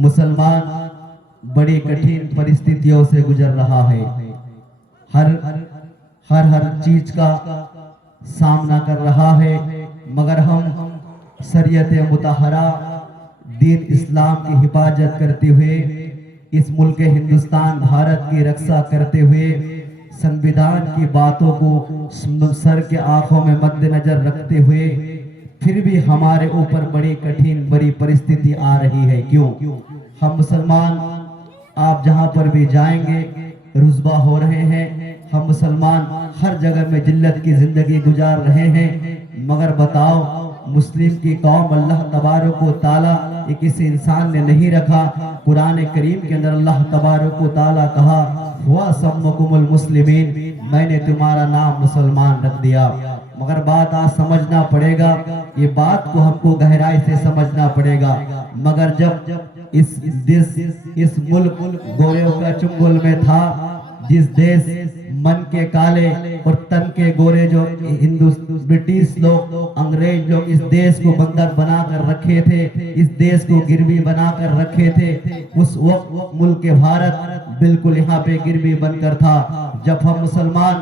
मुसलमान बड़ी कठिन परिस्थितियों से गुजर रहा है। हर हर हर चीज का सामना कर रहा है, मगर हम शरीयत मुतहरा दीन इस्लाम की हिफाजत करते हुए, इस मुल्क हिंदुस्तान भारत की रक्षा करते हुए, संविधान की बातों को सर के आंखों में मद्देनजर रखते हुए, फिर भी हमारे ऊपर बड़ी कठिन बड़ी परिस्थिति आ रही है। क्यों? हम मुसलमान आप जहां पर भी जाएंगे रुस्वा हो रहे हैं। हम मुसलमान हर जगह में जिल्लत की जिंदगी गुजार रहे हैं, मगर बताओ मुस्लिम की कौम अल्लाह तबारक व ताला ये किसी इंसान ने नहीं रखा। कुरान करीम के अंदर अल्लाह तबारक व ताला कहा, हुआ सम्मकुमुल मुस्लिमीन, मैंने तुम्हारा नाम मुसलमान रख दिया। मगर बात आज समझना पड़ेगा, ये बात को हमको गहराई से समझना पड़ेगा। मगर जब इस मुल्क गोरों का चुंगल में था, जिस देश मन के काले और तन के गोरे जो ब्रिटिश लोग अंग्रेज लोग इस देश को बंधक बनाकर रखे थे, इस देश को गिरवी बनाकर रखे थे, उस वक्त मुल्क भारत बिल्कुल यहाँ पे गिरवी बनकर था। जब हम मुसलमान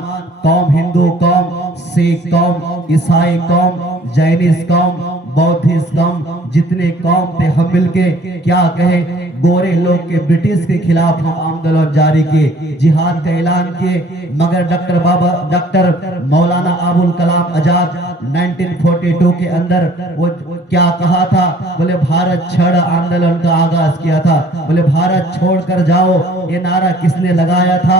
कौम, हिंदू कौम, सिख कौम, ईसाई कौम, जैनिस कौम, बौद्धिस्ट कौम, जितने कौम थे, हम मिलके क्या कहे, गोरे लोग के ब्रिटिश के खिलाफ हम आंदोलन जारी किए, जिहाद का ऐलान किए। मगर डॉक्टर मौलाना अबुल कलाम आजाद 1942 के अंदर वो क्या कहा था, बोले भारत छोड़ आंदोलन का आगाज किया था। बोले भारत छोड़कर जाओ, ये नारा किसने लगाया था?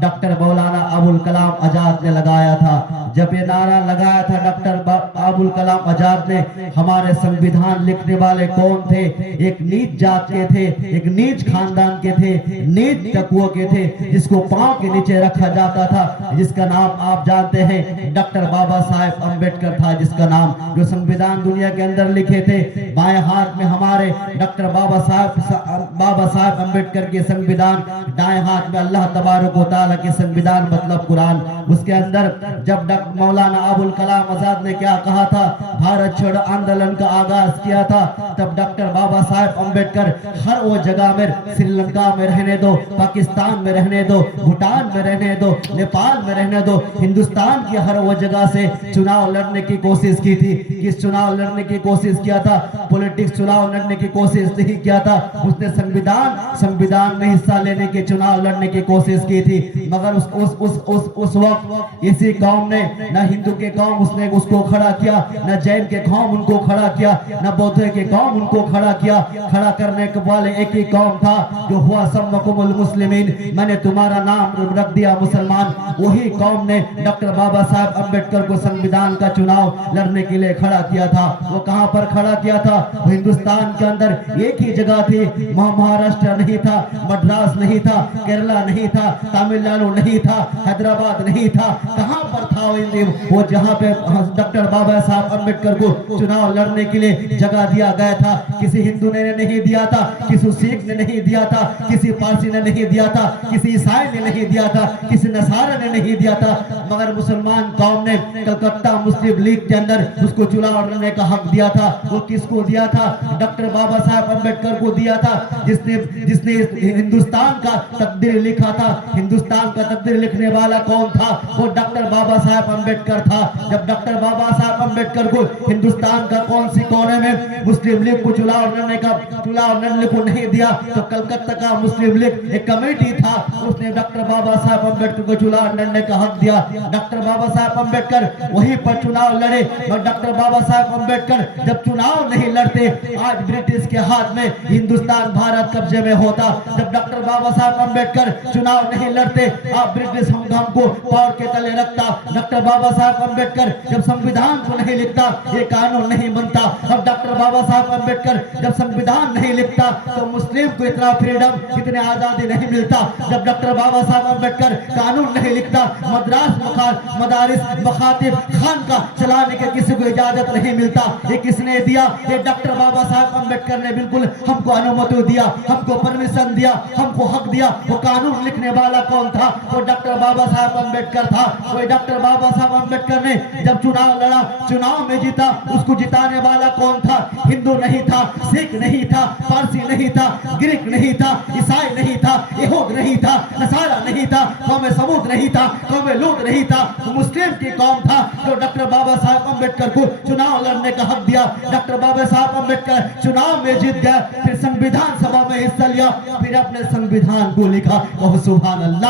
डॉक्टर मौलाना अबुल कलाम आजाद ने लगाया था। जब ये नारा लगाया था डॉक्टर अबुल कलाम आजाद ने, हमारे संविधान लिखने वाले कौन थे? एक नीच जात के थे, एक नीच खानदान के थे, नीच तकवों के थे, जिसको पांव के नीचे रखा जाता था, जिसका नाम आप जानते हैं डॉक्टर बाबा साहेब अम्बेडकर था, जिसका नाम जो संविधान दुनिया के अंदर लिखे थे। बाएं हाथ में हमारे डॉक्टर बाबा साहेब अम्बेडकर के संविधान, दाएं हाथ में अल्लाह तबारक व तआला के संविधान मतलब कुरान। उसके अंदर जब मौलाना अबुल कलाम आजाद ने क्या कहा था, भारत छोड़ो आंदोलन का आगाज किया था, तब डॉक्टर बाबा साहेब अम्बेडकर हर वो जगह में, श्रीलंका में रहने दो, पाकिस्तान में रहने दो, भूटान में रहने दो, नेपाल में रहने दो, हिंदुस्तान की हर वो जगह से चुनाव लड़ने की कोशिश की थी। किस चुनाव लड़ने की कोशिश किया था? पॉलिटिक्स चुनाव लड़ने की कोशिश नहीं किया था, उसने संविधान में हिस्सा लेने के चुनाव लड़ने की कोशिश की थी। मगर उस वक्त इसी कौम ने, न हिंदू के कौम उसने उसको खड़ा किया, न जैन के कौम उनको खड़ा किया, न बौद्ध के कौम उनको खड़ा किया। खड़ा करने के वाले एक ही कौम था, जो हुआ सम्मकुमुल मुस्लिमीन, मैंने तुम्हारा नाम रख दिया मुसलमान। वही कौम ने डॉक्टर बाबा साहब अम्बेडकर को संविधान का चुनाव लड़ने के लिए खड़ा किया था। वो कहां पर खड़ा किया था? हिंदुस्तान के अंदर एक ही जगह थी, महाराष्ट्र नहीं था, मद्रास नहीं था, केरला नहीं था, तमिलनाडु नहीं था, हैदराबाद नहीं था। कहां पर था वो? जहां पे डॉक्टर बाबा साहब अम्बेडकर को चुनाव लड़ने के लिए जगह दिया गया था। किसी हिंदू ने नहीं दिया था, किसी सिख ने नहीं दिया था, किसी पारसी ने नहीं दिया था, किसी ईसाई ने नहीं दिया था, किसी नसारा ने नहीं दिया था, मगर मुसलमान कौम ने कलकत्ता मुस्लिम लीग के अंदर उसको चुनाव लड़ने का हक दिया था। वो किसको दिया था? डॉक्टर बाबा साहब अम्बेडकर को दिया था, जिसने हिंदुस्तान का तकदीर लिखा था। हिंदुस्तान का तकदीर लिखने वाला कौन था? वो डॉक्टर बाबा साहब अम्बेडकर था। जब डॉक्टर बाबा साहब अम्बेडकर को हिंदुस्तान का कौन सी कोने में मुस्लिम लीग को चुनाव लड़ने को नहीं दिया, तो कलकत्ता का मुस्लिम लीग एक कमेटी था, उसने डॉक्टर बाबा साहब अम्बेडकर को चुनाव लड़ने का हक दिया। डॉक्टर बाबा साहब अम्बेडकर वहीं पर चुनाव लड़े। और डॉक्टर बाबा साहब अम्बेडकर जब चुनाव नहीं लड़ते, आज ब्रिटिश के हाथ में हिंदुस्तान भारत कब्जे में होता। जब डॉक्टर बाबा साहब अम्बेडकर चुनाव नहीं लड़ते, आप ब्रिटिश हमको पावर के तले रखता। डॉक्टर बाबा साहब अम्बेडकर जब संविधान को नहीं लिखता, ये कानून नहीं बनता। अब डॉक्टर बाबा साहब अम्बेडकर जब संविधान नहीं लिखता, तो मुस्लिम को इतना फ्रीडम, इतनी आजादी नहीं मिलता। जब डॉक्टर बाबा साहब अम्बेडकर कानून नहीं लिखता, मदारिस मखातिब खान का चलाने के किसी को इजाजत नहीं मिलता। ये किसने दिया? ये डॉक्टर बाबा साहब अम्बेडकर ने बिल्कुल हमको अनुमति दिया, हमको परमिशन दिया, हमको हक दिया। वो कानून लिखने वाला कौन था? वो डॉक्टर बाबा साहब अम्बेडकर था। वो डॉक्टर बाबा साहब अम्बेडकर ने जब चुनाव लड़ा, चुनाव में जीता, उसको जिताने वाला कौन था? हिंदू नहीं था, सिख नहीं था, पारसी नहीं था, ग्रीक नहीं था, ईसाई नहीं था, यहूद नहीं था, नसारा नहीं था, कौम समूद नहीं था, कौम लूट नहीं था, मुस्लिम की कौम था जो डॉक्टर बाबा साहब अम्बेडकर को चुनाव लड़ने का हक दिया। डॉक्टर बाबा साहब अम्बेडकर चुनाव में जीत गया, फिर संविधान सभा में हिस्सा लिया, फिर अपने संविधान को लिखा। सुभान अल्लाह।